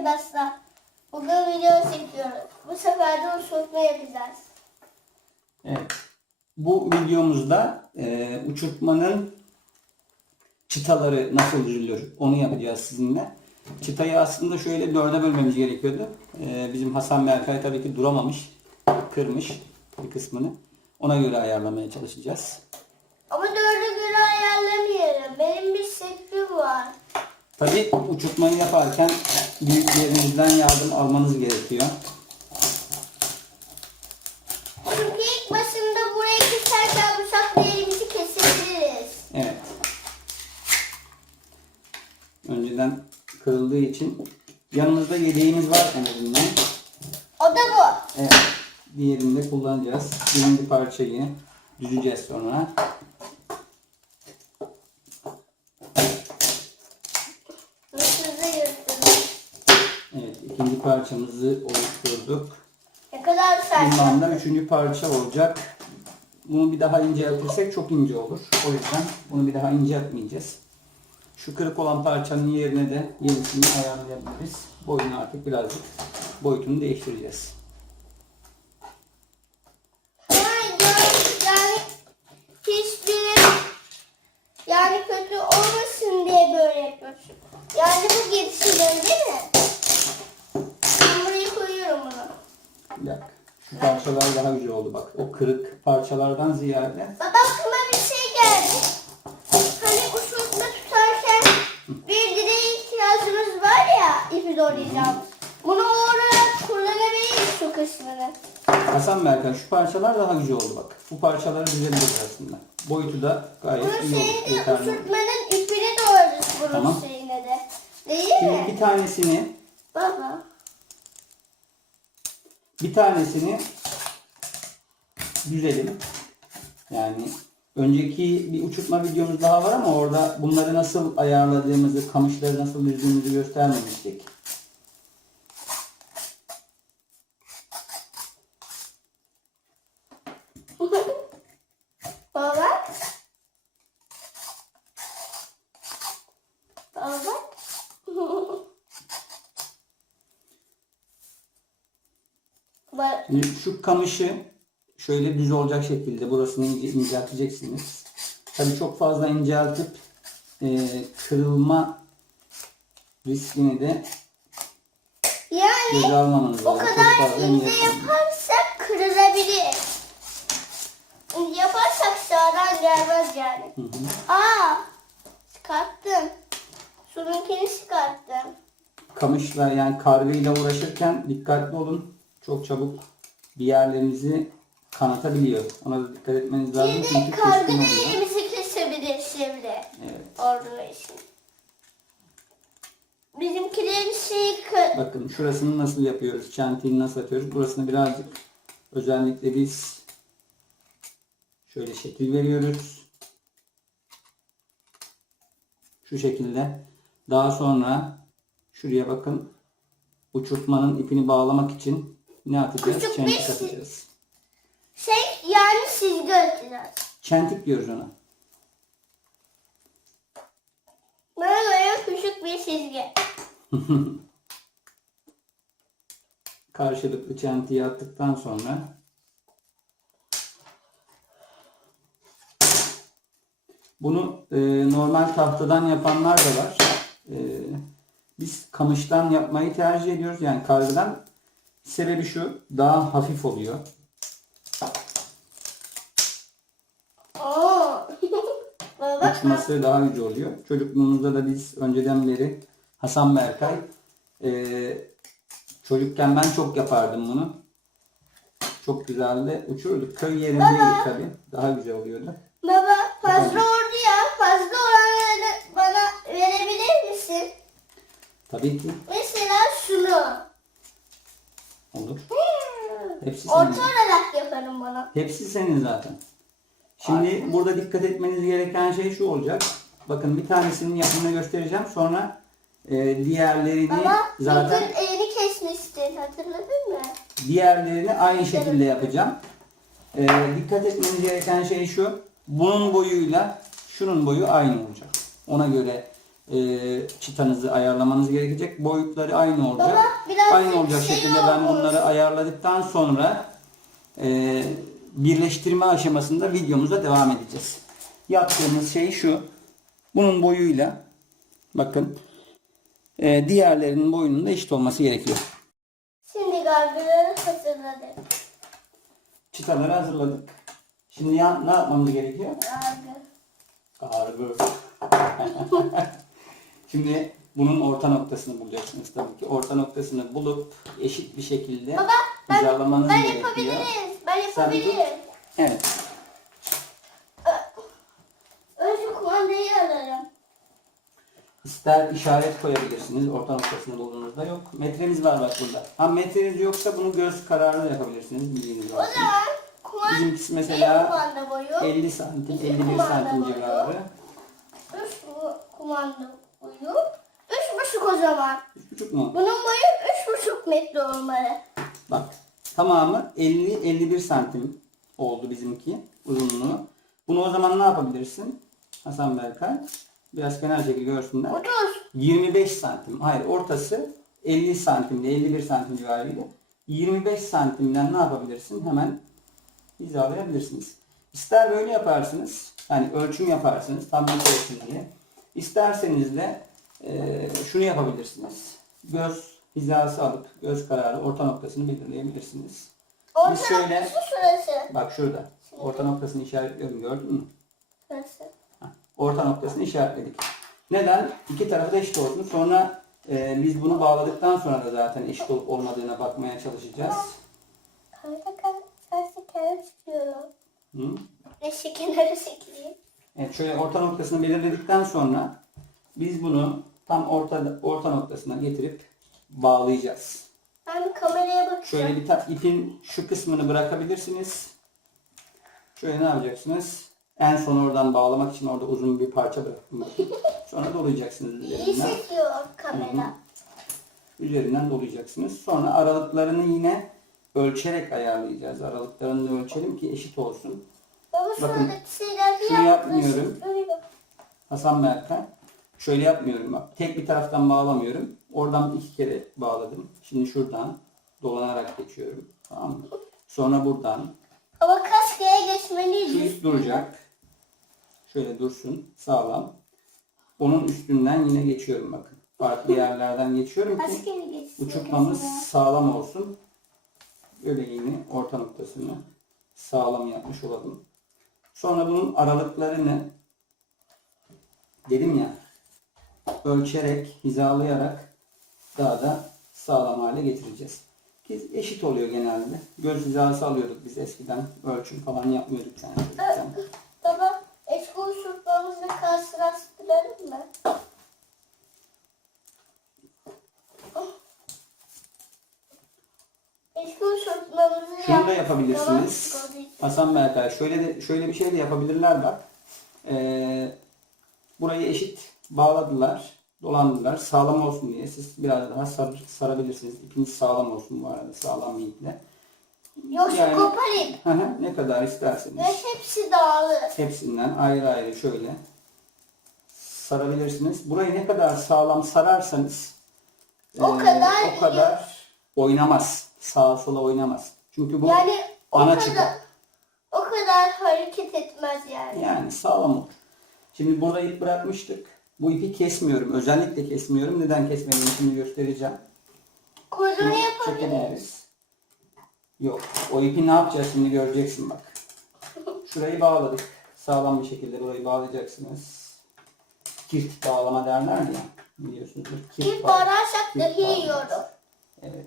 arkadaşlar. Bugün video çekiyoruz. Bu sefer de uçurtma yapacağız. Evet. Bu videomuzda e, uçurtmanın çıtaları nasıl düzülür onu yapacağız sizinle. Çıtayı aslında şöyle dörde bölmemiz gerekiyordu. E, bizim Hasan Berkay tabii ki duramamış. Kırmış bir kısmını. Ona göre ayarlamaya çalışacağız. Ama dörde göre ayarlamıyorum. Benim bir şeklim var. Tabii uçurtmayı yaparken büyüklerinizden yardım almanız gerekiyor. Çünkü ilk başında burayı keserken bıçakla elimizi kesebiliriz. Evet. Önceden kırıldığı için yanımızda yedeğimiz var en azından. O da bu. Evet. Diğerini de kullanacağız. Birinci parçayı düzeceğiz sonra. Nasıl da yırttınız. Evet. ikinci parçamızı oluşturduk. Ne kadar sert. Bundan da üçüncü parça olacak. Bunu bir daha inceltirsek çok ince olur. O yüzden bunu bir daha inceltmeyeceğiz. Şu kırık olan parçanın yerine de yenisini ayarlayabiliriz. Boyunu artık birazcık boyutunu değiştireceğiz. Yani, kötü olmasın diye böyle yapıyorsun. Yani bu girişileri değil mi? Ben buraya koyuyorum bunu. Bir dakika. Şu parçalar daha güzel oldu bak. O kırık parçalardan ziyade Bak aklıma bir şey geldi. Hani uçurtma tutarken bir direğe ihtiyacımız var ya ipi doğrayacağımız. Bunu olarak kullanabiliriz şu kısmını. Hasan Berkan şu parçalar daha güzel oldu bak. Bu parçaları düzebiliriz aslında. Boyutu da gayet Bunun iyi şeyini oldu. de Yeterli oldu. uçurtmanın ipini doğrarız bunun Tamam. şeyine de. Değil Şimdi mi? bir tanesini Baba. Bir tanesini düzelim. Yani önceki bir uçurtma videomuz daha var ama orada bunları nasıl ayarladığımızı, kamışları nasıl düzdüğümüzü göstermemiştik. Baba. Baba. Bak. Şimdi şu kamışı şöyle düz olacak şekilde burasını ince, incelteceksiniz. Tabii çok fazla inceltip e, kırılma riskini de Yani göze almamanız o lazım. Çok kadar ince yaparsak kırılabilir. Yaparsak sağdan gelmez yani. Hı hı. Aa, çıkarttım. Şununkini çıkarttım. Kamışla yani kargıyla uğraşırken dikkatli olun. Çok çabuk bir yerlerinizi kanatabiliyor. Ona da dikkat etmeniz lazım çünkü keskin da oluyor. elimizi kesebilir şimdi. Evet. Orada için. Bizimkilerin şeyi kı- Bakın şurasını nasıl yapıyoruz, çentiğini nasıl atıyoruz. Burasını birazcık özellikle biz şöyle şekil veriyoruz. Şu şekilde. Daha sonra şuraya bakın. Uçurtmanın ipini bağlamak için ne atacağız? Küçük Çentik bir- atacağız. şey yani çizgi atacağız. Çentik diyoruz ona. Göre küçük bir çizgi. Karşılıklı çentiği attıktan sonra bunu e, normal tahtadan yapanlar da var. E, biz kamıştan yapmayı tercih ediyoruz. Yani kargıdan. Sebebi şu, daha hafif oluyor. Uçması daha güzel oluyor. Çocukluğumuzda da biz önceden beri Hasan Berkay e, çocukken ben çok yapardım bunu. Çok güzeldi. Uçururduk. Köy yerindeydik tabii. Daha güzel oluyordu. Baba fazla oldu ya. Fazla olanları bana verebilir misin? Tabii ki Mesela şunu. Olur. Hepsi Orta senin. olarak yaparım bunu. Hepsi senin zaten. Şimdi burada dikkat etmeniz gereken şey şu olacak. Bakın bir tanesinin yapımını göstereceğim. Sonra e, diğerlerini Baba zaten bugün elini kesmiştin hatırladın mı? Diğerlerini aynı şekilde yapacağım. Ee, dikkat etmeniz gereken şey şu. Bunun boyuyla şunun boyu aynı olacak. Ona göre e, çıtanızı ayarlamanız gerekecek. Boyutları aynı olacak. Baba, aynı olacak yüksek şekilde ben bunları ayarladıktan sonra e, birleştirme aşamasında videomuza devam edeceğiz. Yaptığımız şey şu. Bunun boyuyla bakın e, diğerlerinin boyunun da eşit olması gerekiyor. Şimdi gargaraları hazırladık. Çıtaları hazırladık. Şimdi ya, ne yapmamız gerekiyor? Gargı. Kargı. Şimdi bunun orta noktasını bulacaksınız tabii ki. Orta noktasını bulup eşit bir şekilde Baba ben, hizalamanız ben gerekiyor. yapabiliriz. Ben Sen yapabilirim. Evet. Önce kumandayı alırım. İster işaret koyabilirsiniz orta noktasını bulduğunuzda. Yok. Metremiz var bak burada. Ha metreniz yoksa bunu göz kararı da yapabilirsiniz. Bildiğiniz O olsun. zaman kumanda, Bizimkisi mesela bir kumanda boyu, 50 santim, İki 51 kumanda santim civarı. üç bu- kumanda boyu, üç buçuk o zaman. 3,5 mu? Bunun boyu üç buçuk metre olmalı. Bak tamamı 50-51 santim oldu bizimki uzunluğu. Bunu o zaman ne yapabilirsin? Hasan Berkay. Biraz kenar çekil görsünler. Otuz. 25 santim. Hayır ortası 50 santimde 51 santim civarıydı. 25 santimden ne yapabilirsin? Hemen hizalayabilirsiniz. İster böyle yaparsınız. Yani ölçüm yaparsınız. Tam net olsun diye. İsterseniz de e, şunu yapabilirsiniz. Göz hizası alıp göz kararı orta noktasını belirleyebilirsiniz. Orta Biz şöyle- noktası şurası. Bak şurada. Orta noktasını işaretliyorum gördün mü? Şurası. Orta noktasını işaretledik. Neden? İki tarafı da eşit olsun. Sonra e, biz bunu bağladıktan sonra da zaten eşit olup olmadığına bakmaya çalışacağız. Kanka kanka. Tersi kenara çıkıyorum. Hı? Eşi kenara çekileyim. Evet, şöyle orta noktasını belirledikten sonra biz bunu tam orta orta noktasına getirip bağlayacağız. Ben kameraya bakacağım. Şöyle bir ta- ipin şu kısmını bırakabilirsiniz. Şöyle ne yapacaksınız? En son oradan bağlamak için orada uzun bir parça bıraktım. Sonra dolayacaksınız İyi üzerinden. çekiyor kamera. Üzerinden dolayacaksınız. Sonra aralıklarını yine ölçerek ayarlayacağız. Aralıklarını da ölçelim ki eşit olsun. Baba Bakın, şeyler şunu yapmıyorum. Hasan Berkay. Şöyle yapmıyorum bak. Tek bir taraftan bağlamıyorum. Oradan iki kere bağladım. Şimdi şuradan dolanarak geçiyorum. Tamam mı? Sonra buradan. Ama kaç kere Şu geçmeliyiz? üst duracak. Şöyle dursun. Sağlam. Onun üstünden yine geçiyorum bakın. Farklı yerlerden geçiyorum ki uçurtmamız sağlam olsun. Göbeğini, orta noktasını sağlam yapmış olalım. Sonra bunun aralıklarını dedim ya ölçerek, hizalayarak daha da sağlam hale getireceğiz. Ki eşit oluyor genelde. Göz hizası alıyorduk biz eskiden. Ölçüm falan yapmıyorduk yani. Baba eski uçurtmamızla karşılaştıralım mı? Eski uçurtmamızı Şunu da yap- yapabilirsiniz. Hasan Berkay şöyle de şöyle bir şey de yapabilirler bak. Ee, burayı eşit bağladılar, dolandılar. Sağlam olsun diye siz biraz daha sar, sarabilirsiniz. İpiniz sağlam olsun bu arada, sağlam bir iple. Yoksa Yani- koparayım. Hı hı, ne kadar isterseniz. Ve hepsi dağılır. Hepsinden ayrı ayrı şöyle sarabilirsiniz. Burayı ne kadar sağlam sararsanız O ee, kadar o kadar oynamaz. Sağa sola oynamaz. Çünkü bu Yani o ana kadar, çıta. o kadar hareket etmez yani. Yani sağlam olur. Şimdi burada ip bırakmıştık. Bu ipi kesmiyorum. Özellikle kesmiyorum. Neden kesmediğimi şimdi göstereceğim. Kuyruğunu yapabiliriz. Yok. O ipi ne yapacağız şimdi göreceksin bak. Şurayı bağladık. Sağlam bir şekilde burayı bağlayacaksınız. Kirt bağlama derler ya. Biliyorsunuz. Kip bağ- bağlarsak kirt dahi yiyorum. Evet.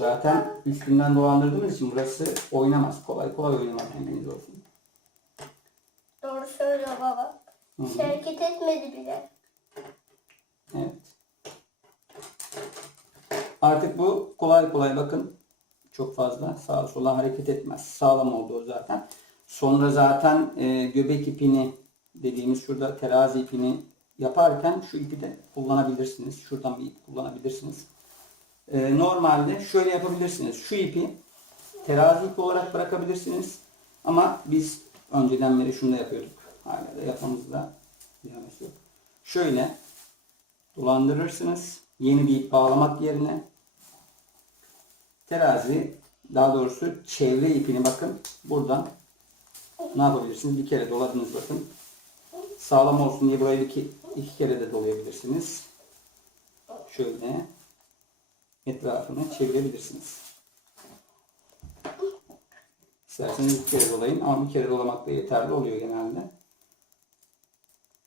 Zaten üstünden dolandırdığımız için burası oynamaz. Kolay kolay oynamaz bilginiz olsun. Doğru söylüyor baba. Hı hareket etmedi bile. Evet. Artık bu kolay kolay bakın çok fazla sağa sola hareket etmez. Sağlam oldu o zaten. Sonra zaten e, göbek ipini dediğimiz şurada terazi ipini yaparken şu ipi de kullanabilirsiniz. Şuradan bir ip kullanabilirsiniz. E, normalde şöyle yapabilirsiniz. Şu ipi terazi ipi olarak bırakabilirsiniz. Ama biz önceden beri şunu da yapıyorduk. Hala da yapmamızda diyemez yok. Şöyle dolandırırsınız. Yeni bir ip bağlamak yerine terazi daha doğrusu çevre ipini bakın buradan ne yapabilirsiniz? Bir kere doladınız bakın. Sağlam olsun diye burayı iki, iki kere de dolayabilirsiniz. Şöyle etrafını çevirebilirsiniz. İsterseniz iki kere dolayın ama bir kere dolamak da yeterli oluyor genelde.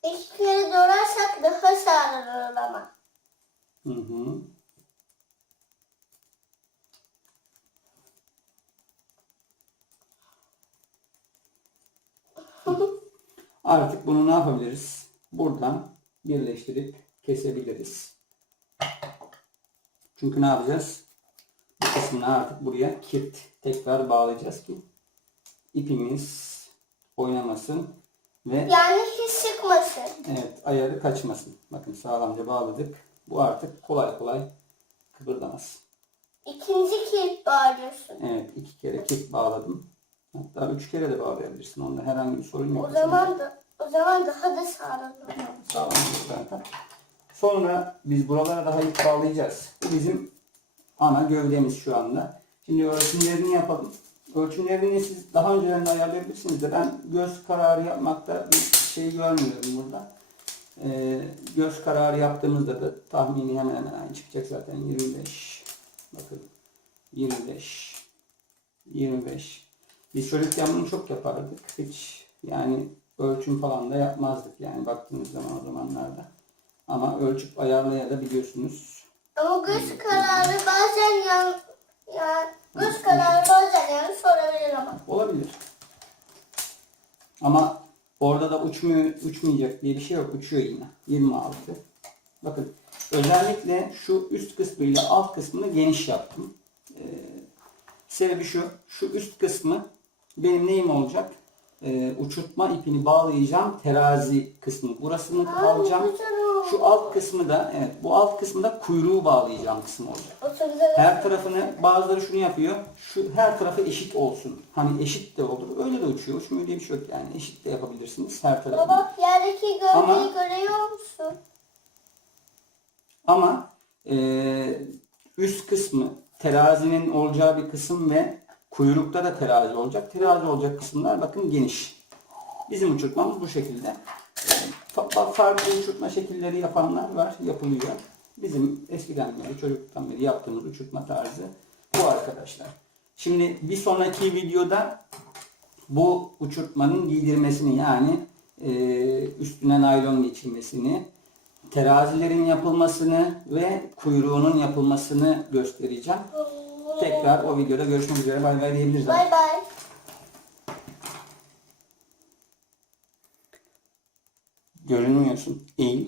İki kere dolarsak daha sağlam olur ama. Hı hı. Artık bunu ne yapabiliriz? Buradan birleştirip kesebiliriz. Çünkü ne yapacağız? Bu kısmını artık buraya kit tekrar bağlayacağız ki ipimiz oynamasın ve Yani hiç sıkmasın. Evet, ayarı kaçmasın. Bakın sağlamca bağladık. Bu artık kolay kolay kıpırdamaz. İkinci kilit bağlıyorsun. Evet, iki kere kit bağladım. Hatta üç kere de bağlayabilirsin. Onda herhangi bir sorun yok. O zaman da o zaman daha da sağlam olur. Sağlam zaten. Sonra biz buralara daha ip bağlayacağız. Bu bizim ana gövdemiz şu anda. Şimdi ölçümlerini yapalım. Ölçümlerini siz daha önceden de ayarlayabilirsiniz de ben göz kararı yapmakta bir şey görmüyorum burada. Ee, göz kararı yaptığımızda da tahmini hemen hemen aynı çıkacak zaten 25 bakın 25 25 biz çocukken bunu çok yapardık hiç yani ölçüm falan da yapmazdık yani baktığınız zaman o zamanlarda ama ölçüp ayarlayabiliyorsunuz. Ama göz kararı bazen yan, yan göz kararı bazen yanlış olabilir ama. olabilir. Ama orada da uçmuyor, uçmayacak diye bir şey yok. Uçuyor yine. 26 bakın özellikle şu üst kısmıyla alt kısmını geniş yaptım. Ee, sebebi şu şu üst kısmı benim neyim olacak Ee, uçurtma ipini bağlayacağım terazi kısmı burasını Aa, alacağım şu alt kısmı da evet bu alt kısmı da kuyruğu bağlayacağım kısım olacak her tarafını bazıları şunu yapıyor. Şu her tarafı eşit olsun. Hani eşit de olur. Öyle de uçuyor. Uçmuyor diye bir şey yok yani. Eşit de yapabilirsiniz her tarafını. Baba yerdeki gövdeyi Ama- görüyor musun? Ama eee, üst kısmı terazinin olacağı bir kısım ve kuyrukta da terazi olacak. Terazi olacak kısımlar bakın geniş. Bizim uçurtmamız bu şekilde. Farklı uçurtma şekilleri yapanlar var, yapılıyor. Bizim eskiden beri, çocukluktan beri yaptığımız uçurtma tarzı bu arkadaşlar. Şimdi bir sonraki videoda bu uçurtmanın giydirmesini yani eee, üstüne naylon geçirmesini, terazilerin yapılmasını ve kuyruğunun yapılmasını göstereceğim. Tekrar o videoda görüşmek üzere. Bay bay diyebiliriz. Bay bay. Görünmüyorsun. Eğil.